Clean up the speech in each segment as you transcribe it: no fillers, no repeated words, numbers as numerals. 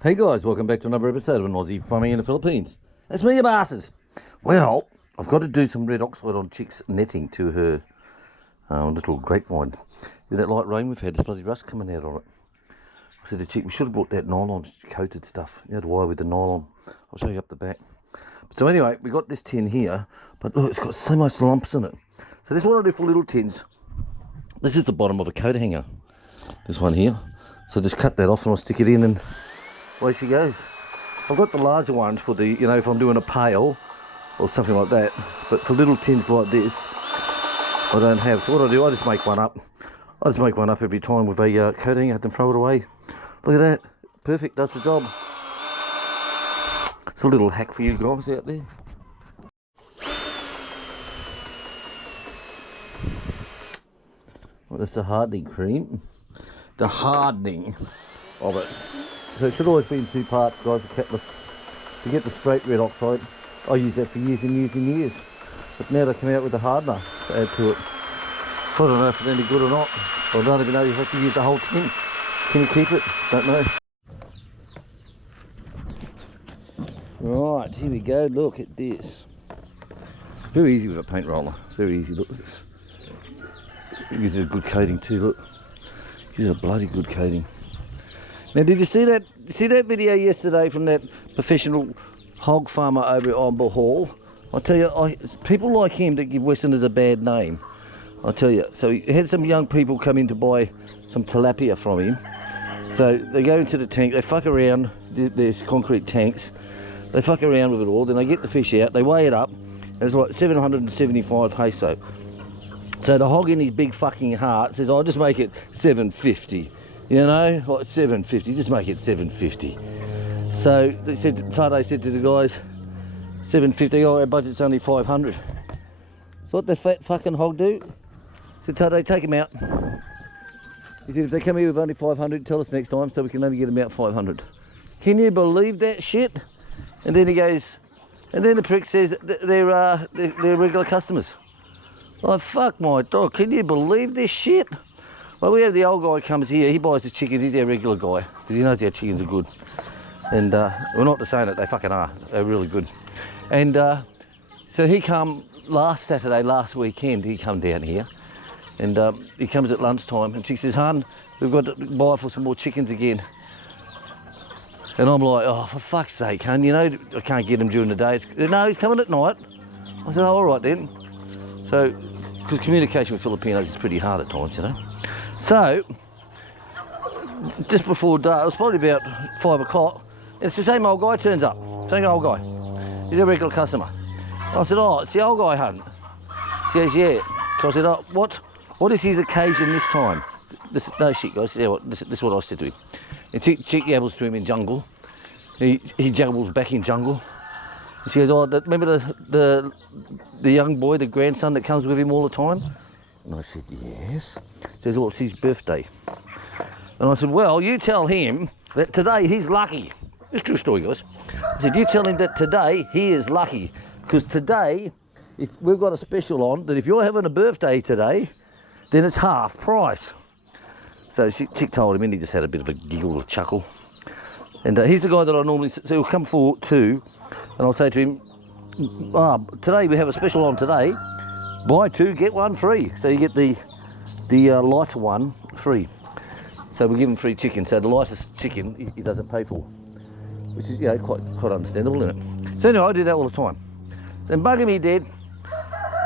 Hey guys, welcome back to another episode of An Aussie Farming in the Philippines. It's me, your bastards. Well, I've got to do some red oxide on Chick's netting to her little grapevine. With that light rain we've had, there's bloody rust coming out on it. I said to Chick, we should have brought that nylon coated stuff. You know, the wire with the nylon. I'll show you up the back. So anyway, we got this tin here, but look, it's got so much lumps in it. So this is what I do for little tins. This is the bottom of a coat hanger. This one here. So just cut that off and I'll stick it in and away she goes. I've got the larger ones for the, you know, if I'm doing a pail or something like that. But for little tins like this, I don't have. So what I do, I just make one up. I just make one up every time with a coat hanger and throw it away. Look at that. Perfect, does the job. It's a little hack for you guys out there. Well, that's the hardening cream. The hardening of it. So it should always be in two parts, guys, the catalyst. To get the straight red oxide, I use that for years and years and years. But now they come out with the hardener to add to it. I don't know if it's any good or not. I don't even know if you have to use the whole tin. Can you keep it? Don't know. Right, here we go. Look at this. Very easy with a paint roller. Very easy. Look at this. It gives it a good coating too. Look. It gives it a bloody good coating. Now, did you see that? See that video yesterday from that professional hog farmer over at Amber Hall? I tell you, it's people like him that give Westerners a bad name. I tell you. So he had some young people come in to buy some tilapia from him. So they go into the tank, they fuck around. There's concrete tanks. They fuck around with it all. Then they get the fish out. They weigh it up. And it's like 775 peso. So the hog in his big fucking heart says, "I'll just make it 750." You know, like 750, just make it 750. So they said, Tade said to the guys, 750, oh, our budget's only 500. So what the fat fucking hog do? Said, Tade, take him out. He said, if they come here with only 500, tell us next time so we can only get them out 500. Can you believe that shit? And then he goes, and then the prick says they're regular customers. Oh, fuck my dog, can you believe this shit? Well, we have the old guy comes here, he buys the chickens, he's our regular guy, because he knows our chickens are good. And we're not just saying it, they fucking are, they're really good. And so he come last Saturday, last weekend, he come down here. And he comes at lunchtime, and she says, "Hun, we've got to buy for some more chickens again." And I'm like, "Oh, for fuck's sake, hun, you know, I can't get him during the day." No, he's coming at night. I said, "Oh, all right then." So, because communication with Filipinos is pretty hard at times, you know. So, just before dark, it was probably about 5 o'clock, and it's the same old guy turns up. Same old guy. He's a regular customer. I said, "Oh, it's the old guy, hun." She says, "Yeah." So I said, "Oh, what is his occasion this time?" No shit, guys. This is what I said to him. And Chick yabbles to him in jungle. He jabbles back in jungle. And she goes, "Oh, remember the young boy, the grandson that comes with him all the time?" And I said, "Yes." She says, "Well, it's his birthday." And I said, "Well, you tell him that today he's lucky." It's a true story, guys. I said, "You tell him that today he is lucky. Because today, if we've got a special on, that if you're having a birthday today, then it's half price." So Chick told him, and he just had a bit of a giggle, a chuckle. And he's the guy that I normally, so he'll come for 2, and I'll say to him, "Today we have a special on today. Buy 2, get 1 free." So you get the lighter one free. So we give him free chicken. So the lightest chicken he doesn't pay for, which is, you know, quite understandable, isn't it? So anyway, I do that all the time. Then bugging me dead.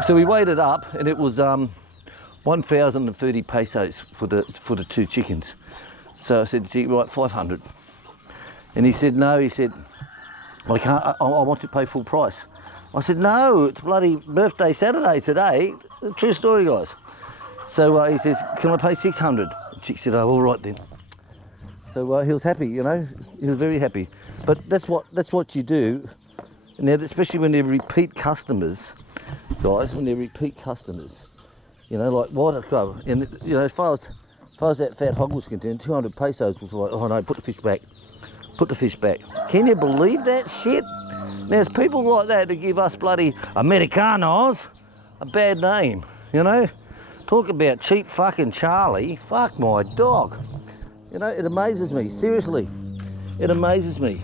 So we weighed it up, and it was 1,030 pesos for the 2 chickens. So I said, "Gee, right, 500." And he said, "No," he said, "I can't. I want to pay full price." I said, "No, it's bloody birthday Saturday today." True story, guys. So he says, "Can I pay 600?" And Chick said, "Oh, all right then." So he was happy, you know. He was very happy. But that's what you do. Now, especially when they're repeat customers, guys. When they're repeat customers, you know, like what go. And you know, as far as that fat hog was concerned, 200 pesos was like, "Oh no, put the fish back. Put the fish back." Can you believe that shit? Now, there's people like that that give us bloody Americanos a bad name, you know? Talk about cheap fucking Charlie. Fuck my dog. You know, it amazes me, seriously. It amazes me.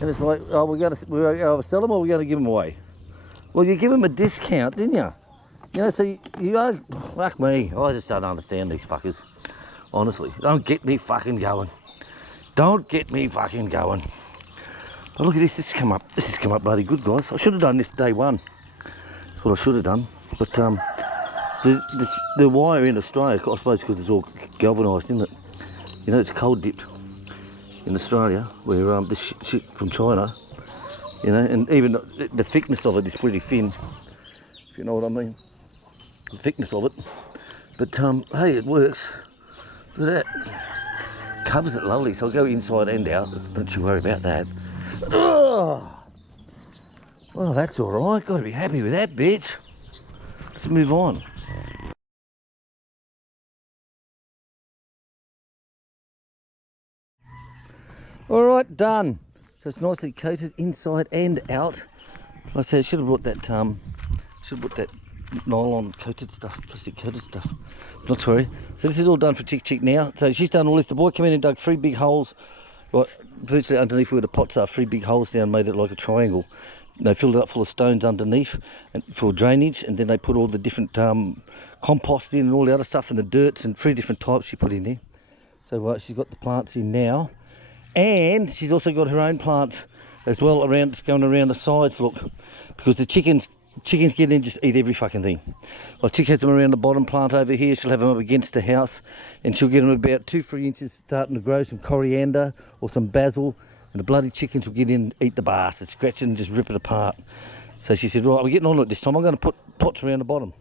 And it's like, oh, we're going to sell them or we're going to give them away. Well, you give them a discount, didn't you? You know, so you are, fuck me, I just don't understand these fuckers. Honestly, don't get me fucking going. Don't get me fucking going. But look at this, this has come up bloody good, guys. I should have done this day one. That's what I should have done. But the wire in Australia, I suppose because it's all galvanised, isn't it? You know, it's cold dipped in Australia, where this shit from China, you know, and even the thickness of it is pretty thin, if you know what I mean. The thickness of it. But hey, it works. Look at that. Covers it lovely, so I'll go inside and out. Don't you worry about that. Ugh. Well, that's alright. Got to be happy with that, bitch. Let's move on. Alright, done. So it's nicely coated inside and out. Like I said, I should have brought that nylon coated stuff, plastic coated stuff. Not to worry. So this is all done for Chick now. So she's done all this. The boy came in and dug 3 big holes, right, virtually underneath where the pots are. 3 big holes down, made it like a triangle. They filled it up full of stones underneath and for drainage, and then they put all the different compost in and all the other stuff and the dirts and 3 different types she put in there. So she's got the plants in now, and she's also got her own plants as well around, going around the sides. Look, because the chickens get in and just eat every fucking thing. Like Chick has them around the bottom plant over here. She'll have them up against the house, and she'll get them about 2-3 inches starting to grow some coriander or some basil, and the bloody chickens will get in and eat the bastard, scratch it and just rip it apart. So she said, right, we're getting on it this time. I'm going to put pots around the bottom.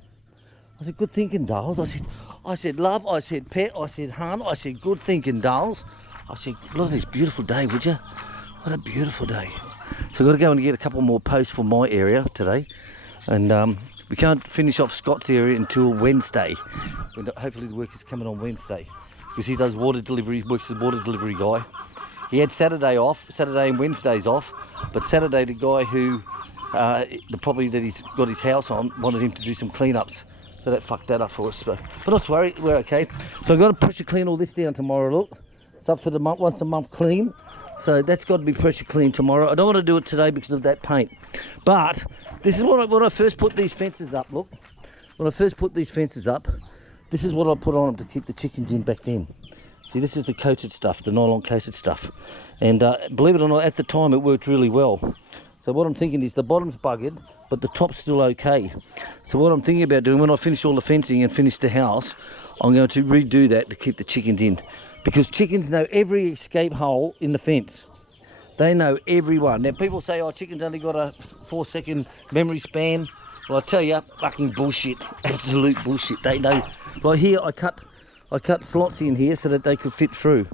I said, good thinking, dolls. I said, love. I said, pet. I said, hun. I said, good thinking, dolls. I said, look at this beautiful day, would you? What a beautiful day. So I've got to go and get a couple more posts for my area today. And we can't finish off Scott's area until Wednesday. Hopefully the work is coming on Wednesday, because he does water delivery, works as a water delivery guy. He had Saturday off, Saturday and Wednesdays off, but Saturday the guy who, the property that he's got his house on, wanted him to do some cleanups. So that fucked that up for us. But not to worry, we're okay. So I've got to pressure clean all this down tomorrow, look. It's up for the month, once a month clean. So that's got to be pressure clean tomorrow. I don't want to do it today because of that paint. But this is when I first put these fences up, look. When I first put these fences up, this is what I put on them to keep the chickens in back then. See, this is the coated stuff, the nylon coated stuff. And believe it or not, at the time it worked really well. So what I'm thinking is the bottom's buggered, but the top's still okay. So what I'm thinking about doing, when I finish all the fencing and finish the house, I'm going to redo that to keep the chickens in. Because chickens know every escape hole in the fence. They know every one. Now people say, oh, chickens only got a 4-second memory span. Well, I tell you, fucking bullshit. Absolute bullshit. They know. Like here, I cut slots in here so that they could fit through.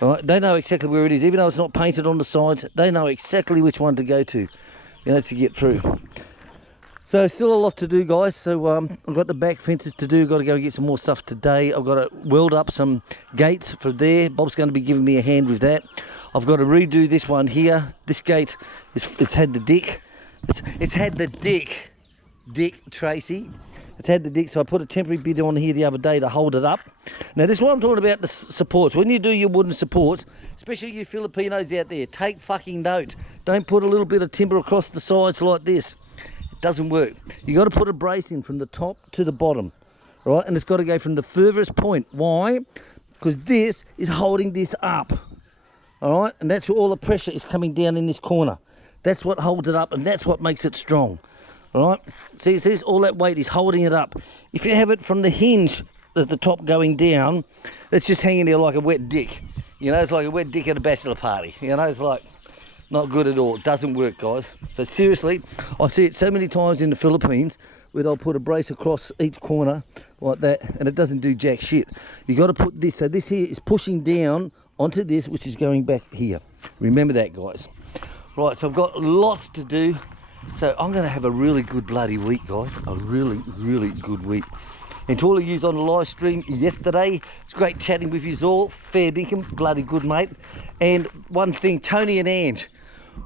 All right? They know exactly where it is. Even though it's not painted on the sides, they know exactly which one to go to, you know, to get through. So still a lot to do, guys. So I've got the back fences to do. Got to go get some more stuff today. I've got to weld up some gates for there. Bob's going to be giving me a hand with that. I've got to redo this one here. This gate, it's had the dick. It's had the dick, Tracy. It's had the dick, so I put a temporary bit on here the other day to hold it up. Now this is what I'm talking about, the supports. When you do your wooden supports, especially you Filipinos out there, take fucking note. Don't put a little bit of timber across the sides like this. It doesn't work. You got to put a brace in from the top to the bottom, right? And it's got to go from the furthest point. Why? Because this is holding this up, all right? And that's where all the pressure is coming down in this corner. That's what holds it up, and that's what makes it strong. All right, see, all that weight is holding it up. If you have it from the hinge at the top going down, it's just hanging there like a wet dick. You know, it's like a wet dick at a bachelor party. You know, it's like not good at all. It doesn't work, guys. So seriously, I see it so many times in the Philippines where they'll put a brace across each corner like that, and it doesn't do jack shit. You got to put this, so this here is pushing down onto this, which is going back here. Remember that, guys. Right, so I've got lots to do. So I'm going to have a really good bloody week, guys. A really, really good week. And to all of you on the live stream yesterday, it's great chatting with you all. Fair dinkum, bloody good, mate. And one thing, Tony and Ange,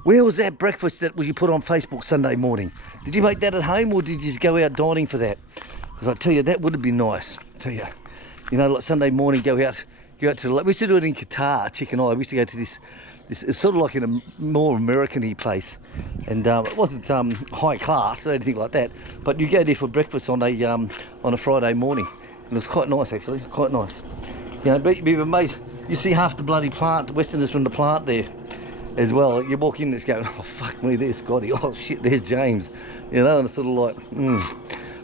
where was that breakfast that you put on Facebook Sunday morning? Did you make that at home, or did you just go out dining for that? Because I tell you, that would have been nice. I tell you, you know, like Sunday morning, go out to the, we used to do it in Qatar, Chicken Eye. We used to go to this It's sort of like in a more American-y place, and it wasn't high class or anything like that. But you go there for breakfast on a Friday morning, and it was quite nice actually, quite nice. You know, but you'd be amazed. You see half the bloody plant, Westerners from the plant there, as well. You walk in, and it's going, oh fuck me, there's Scotty. Oh shit, there's James. You know, and it's sort of like,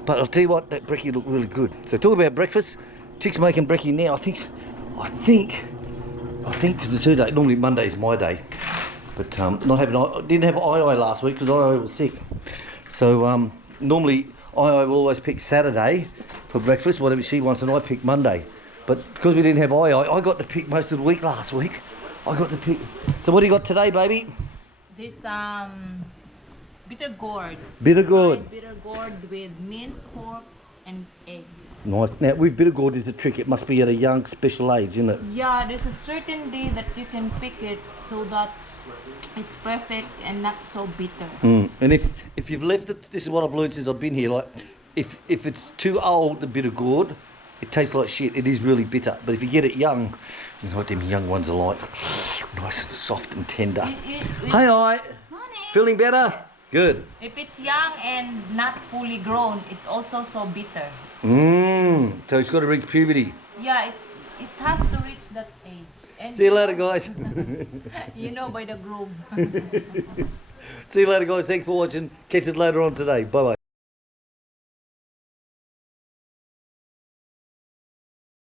But I'll tell you what, that brekkie looked really good. So talk about breakfast. Chick's making brekkie now. I think because it's her day. Normally Monday is my day, but not having. I didn't have I last week because I was sick. So normally I will always pick Saturday for breakfast, whatever she wants, and I pick Monday. But because we didn't have I got to pick most of the week last week. I got to pick. So what do you got today, baby? This bitter gourd. Bitter gourd. Bitter gourd with minced pork and egg. Nice. Now with bitter gourd is a trick. It must be at a young special age, isn't it? Yeah, there's a certain day that you can pick it so that it's perfect and not so bitter. And if you've left it, this is what I've learned since I've been here. Like, if it's too old, the bitter gourd, it tastes like shit. It is really bitter. But if you get it young, you know what them young ones are like. Nice and soft and tender. Hi. Feeling better? Good. If it's young and not fully grown, it's also so bitter. So it's got to reach puberty. Yeah, it has to reach that age. And See you later, guys. you know by the groove. See you later, guys. Thanks for watching. Catch us later on today. Bye-bye.